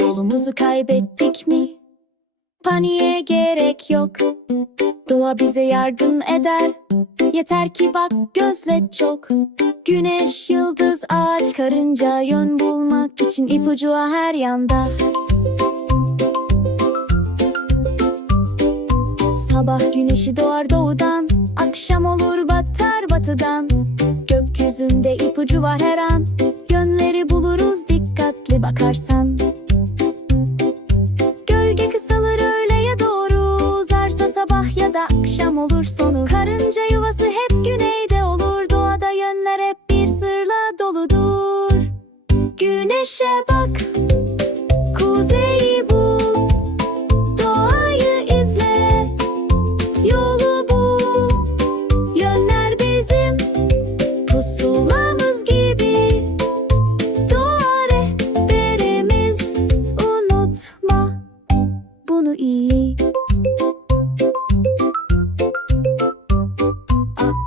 Yolumuzu kaybettik mi? Paniğe gerek yok. Doğa bize yardım eder. Yeter ki bak gözle çok. Güneş, yıldız, ağaç, karınca yön bulmak için ipucu her yanda. Sabah güneşi doğar doğudan, akşam olur batar batıdan. Gökyüzünde ipucu var her an, yönleri buluruz dikkatli bakarsan. Gölge kısalır öğleye doğru Uzarsa sabah ya da akşam olur sonu. Karınca yuvası hep güneyde olur. Doğada yönler hep bir sırla doludur. Güneşe bak bunu iyi.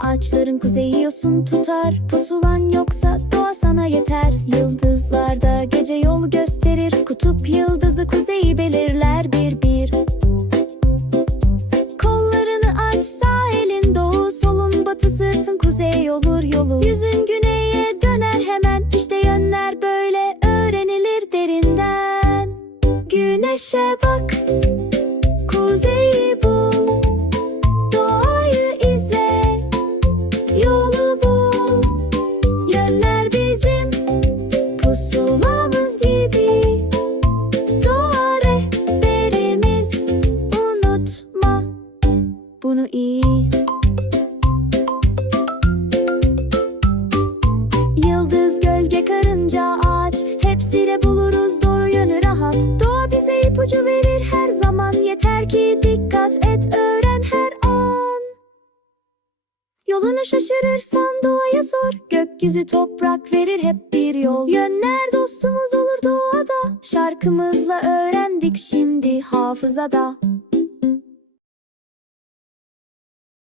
Ağaçların kuzeyi yosun tutar Pusulan yoksa doğa sana yeter. Yıldızlarda gece yol gösterir Kutup yıldızı kuzeyi belirler bir bir. Kollarını aç sağ elin doğu Solun batı sırtın kuzey olur Güneşe bak. Kuzeyi bul Doğayı izle. Yolu bul Yönler bizim. Pusulamız gibi. Doğa rehberimiz. Unutma Bunu iyi. Yıldız, gölge, karınca, ağaç. Hepsiyle buluruz doğru yönü rahat Doğa bize ipucu verir her zaman. Yeter ki dikkat et öğren her an. Yolunu şaşırırsan doğaya sor. Gökyüzü toprak verir hep bir yol. Yönler dostumuz olur doğada. Şarkımızla öğrendik şimdi hafızada